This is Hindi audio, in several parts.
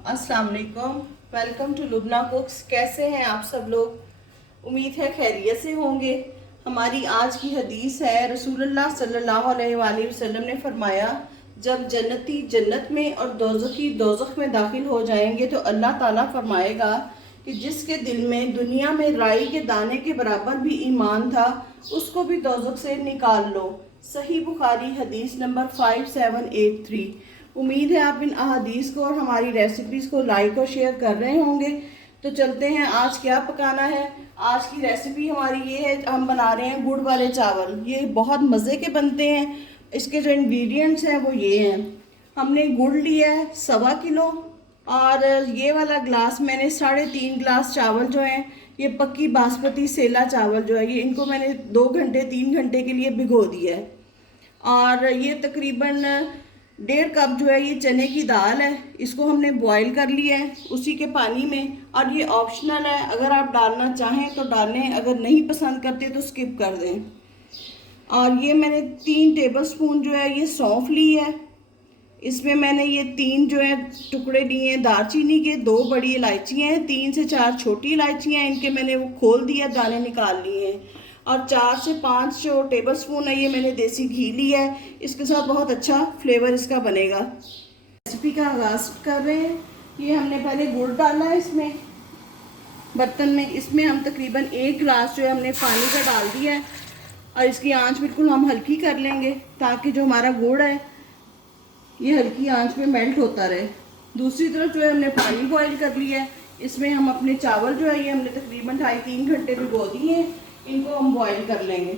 अस्सलाम वालेकुम। Welcome to Lubna cooks. कैसे हैं आप सब लोग? उम्मीद है खैरियत से होंगे। हमारी आज की हदीस है, रसूलुल्लाह सल्लल्लाहु अलैहि वसल्लम ने फरमाया, जब जन्नती जन्नत में और दोज़खी दोज़ख में दाखिल हो जाएंगे तो अल्लाह ताला फरमाएगा कि जिसके दिल में दुनिया में राई के दाने के बराबर भी ईमान था, उसको भी दोज़ख से निकाल लो। सही बुखारी हदीस नंबर 5783। उम्मीद है आप इन अहादीस को और हमारी रेसिपीज़ को लाइक और शेयर कर रहे होंगे। तो चलते हैं, आज क्या पकाना है। आज की रेसिपी हमारी ये है, हम बना रहे हैं गुड़ वाले चावल। ये बहुत मज़े के बनते हैं। इसके जो इंग्रेडिएंट्स हैं वो ये हैं। हमने गुड़ लिया है 1.25 किलो, और ये वाला ग्लास मैंने 3.5 ग्लास चावल जो हैं, ये पक्की बासमती सेला चावल जो है, ये इनको मैंने 2 घंटे 3 घंटे के लिए भिगो दिया है। और ये तकरीबन 1.5 कप जो है ये चने की दाल है, इसको हमने बॉईल कर लिया है उसी के पानी में। और ये ऑप्शनल है, अगर आप डालना चाहें तो डालें, अगर नहीं पसंद करते तो स्किप कर दें। और ये मैंने 3 टेबलस्पून जो है ये सौंफ ली है। इसमें मैंने ये 3 जो है टुकड़े लिए हैं दालचीनी के। 2 बड़ी इलायचियाँ हैं, 3 से 4 छोटी इलायचियाँ हैं, इनके मैंने वो खोल दिया, दाने निकाल लिए हैं। और 4 से 5 जो टेबलस्पून है ये मैंने देसी घी लिया है। इसके साथ बहुत अच्छा फ्लेवर इसका बनेगा। रेसिपी का आगाज़ कर रहे हैं। ये हमने पहले गुड़ डाला है इसमें बर्तन में। इसमें हम तकरीबन 1 गिलास जो है हमने पानी का डाल दिया है, और इसकी आंच बिल्कुल हम हल्की कर लेंगे ताकि जो हमारा गुड़ है ये हल्की आंच पे मेल्ट होता रहे। दूसरी तरफ जो है हमने पानी बॉईल कर लिया है। इसमें हम अपने चावल जो है ये हमने तकरीबन 2.5-3 घंटे भिगो दिए हैं, इनको हम बॉईल कर लेंगे।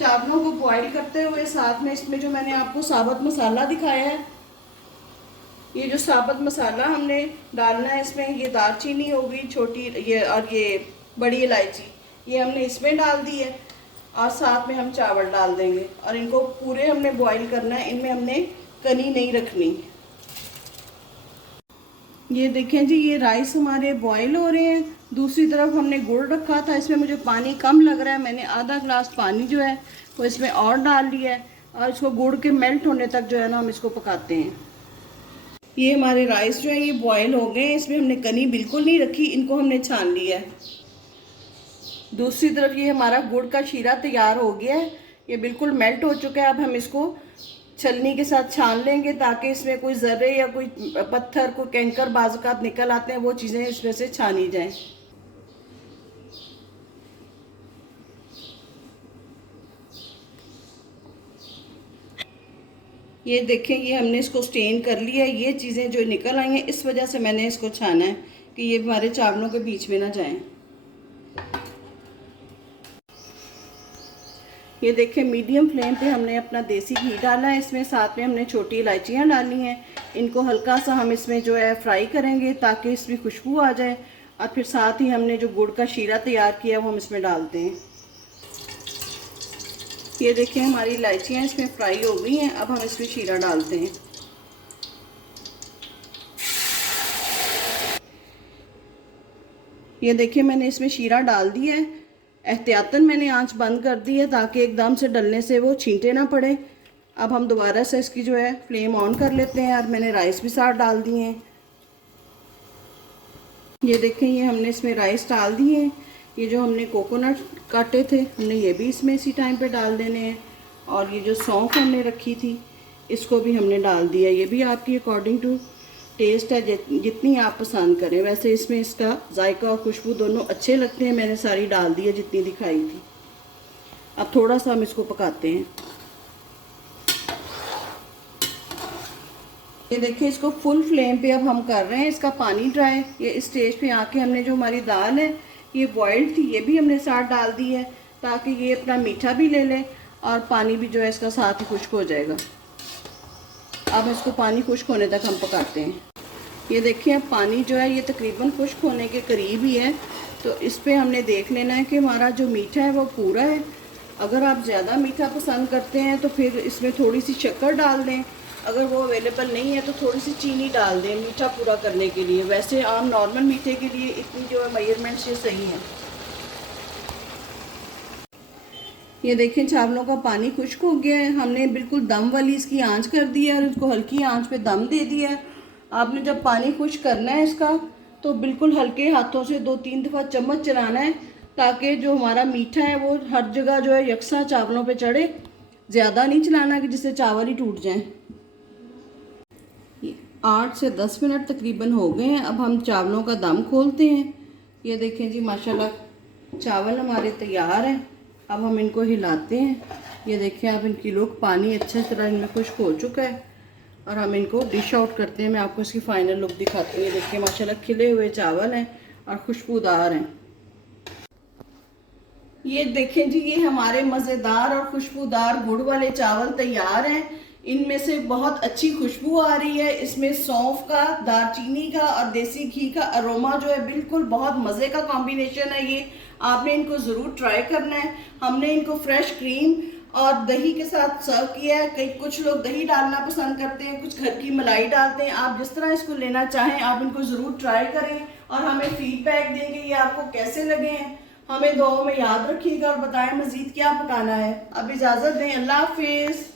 चावलों को बॉईल करते हुए साथ में इसमें जो मैंने आपको साबुत मसाला दिखाया है, ये जो साबुत मसाला हमने डालना है इसमें, ये दालचीनी होगी छोटी, ये और ये बड़ी इलायची, ये हमने इसमें डाल दी है। और साथ में हम चावल डाल देंगे और इनको पूरे हमने बॉईल करना है, इनमें हमने कनी नहीं रखनी। ये देखें जी, ये राइस हमारे बॉईल हो रहे हैं। दूसरी तरफ हमने गुड़ रखा था, इसमें मुझे पानी कम लग रहा है, मैंने आधा गिलास पानी जो है वो इसमें और डाल लिया है। और इसको गुड़ के मेल्ट होने तक जो है ना हम इसको पकाते हैं। ये हमारे राइस जो है ये बॉईल हो गए हैं, इसमें हमने कनी बिल्कुल नहीं रखी, इनको हमने छान लिया है। दूसरी तरफ ये हमारा गुड़ का शीरा तैयार हो गया है, ये बिल्कुल मेल्ट हो चुका है। अब हम इसको छलनी के साथ छान लेंगे ताकि इसमें कोई ज़र्रे या कोई पत्थर, कोई कैंकर बाज़ात निकल आते हैं, वो चीज़ें इसमें से छानी जाएं। ये देखें, ये हमने इसको स्टेन कर लिया है। ये चीज़ें जो निकल आई हैं इस वजह से मैंने इसको छाना है कि ये हमारे चावलों के बीच में ना जाएं। ये देखें, मीडियम फ्लेम पे हमने अपना देसी घी डाला है इसमें, साथ में हमने छोटी इलायचियाँ डाली हैं। इनको हल्का सा हम इसमें जो है फ्राई करेंगे ताकि इसमें खुशबू आ जाए। और फिर साथ ही हमने जो गुड़ का शीरा तैयार किया वो हम इसमें डालते हैं। ये देखें, हमारी इलायचियाँ इसमें फ्राई हो गई हैं। अब हम इसमें शीरा डालते हैं। ये देखिए, मैंने इसमें शीरा डाल दिया है। एहतियातन मैंने आंच बंद कर दी है ताकि एकदम से डलने से वो छींटे ना पड़े। अब हम दोबारा से इसकी जो है फ्लेम ऑन कर लेते हैं, और मैंने राइस भी साथ डाल दिए हैं। ये देखें, ये हमने इसमें राइस डाल दिए हैं। ये जो हमने कोकोनट काटे थे हमने ये भी इसमें इसी टाइम पे डाल देने हैं। और ये जो सौंफ हमने रखी थी इसको भी हमने डाल दिया। ये भी आपकी अकॉर्डिंग टू टेस्ट है, जितनी आप पसंद करें। वैसे इसमें इसका जायका और खुशबू दोनों अच्छे लगते हैं, मैंने सारी डाल दी है जितनी दिखाई थी। अब थोड़ा सा हम इसको पकाते हैं। ये देखिए, इसको फुल फ्लेम पे अब हम कर रहे हैं, इसका पानी ड्राई। ये इस स्टेज पे आके हमने जो हमारी दाल है ये बॉइल्ड थी, ये भी हमने साथ डाल दी है ताकि ये अपना मीठा भी ले ले और पानी भी जो है इसका साथ ही खुश्क हो जाएगा। अब इसको पानी खुश्क होने तक हम पकाते हैं। ये देखिए, अब पानी जो है ये तकरीबन खुश्क होने के करीब ही है। तो इस पे हमने देख लेना है कि हमारा जो मीठा है वो पूरा है। अगर आप ज़्यादा मीठा पसंद करते हैं तो फिर इसमें थोड़ी सी शक्कर डाल दें। अगर वो अवेलेबल नहीं है तो थोड़ी सी चीनी डाल दें मीठा पूरा करने के लिए। वैसे आम नॉर्मल मीठे के लिए इतनी जो है मेजरमेंट से सही है। ये देखें, चावलों का पानी खुश्क हो गया है। हमने बिल्कुल दम वाली इसकी आंच कर दी है और इसको हल्की आंच पे दम दे दिया है। आपने जब पानी खुश करना है इसका तो बिल्कुल हल्के हाथों से 2-3 दफ़ा चम्मच चलाना है, ताकि जो हमारा मीठा है वो हर जगह जो है यकसा चावलों पे चढ़े। ज़्यादा नहीं चलाना कि जिससे चावल ही टूट जाएं। 8 से 10 मिनट तकरीबन हो गए हैं। अब हम चावलों का दम खोलते हैं। ये देखें जी माशाल्लाह चावल हमारे तैयार हैं। अब हम इनको हिलाते हैं। ये देखें आप इनकी लुक, पानी अच्छे तरह इनमें खुश्क हो चुका है और हम इनको डिश आउट करते हैं। मैं आपको इसकी फाइनल लुक दिखाती हूँ। ये देखिए माशाल्लाह खिले हुए चावल हैं और खुशबूदार हैं। ये देखें जी, ये हमारे मज़ेदार और खुशबूदार गुड़ वाले चावल तैयार हैं। इनमें से बहुत अच्छी खुशबू आ रही है। इसमें सौंफ का, दालचीनी का और देसी घी का अरोमा जो है बिल्कुल बहुत मज़े का कॉम्बिनेशन है। ये आपने इनको ज़रूर ट्राई करना है। हमने इनको फ्रेश क्रीम और दही के साथ सर्व किया है। कई कुछ लोग दही डालना पसंद करते हैं, कुछ घर की मलाई डालते हैं। आप जिस तरह इसको लेना चाहें आप इनको ज़रूर ट्राई करें और हमें फीडबैक देंगे ये आपको कैसे लगे हैं। हमें दुआओं में याद रखिएगा और बताएं मज़ीद क्या पकाना है। अब इजाज़त दें, अल्लाह हाफिज़।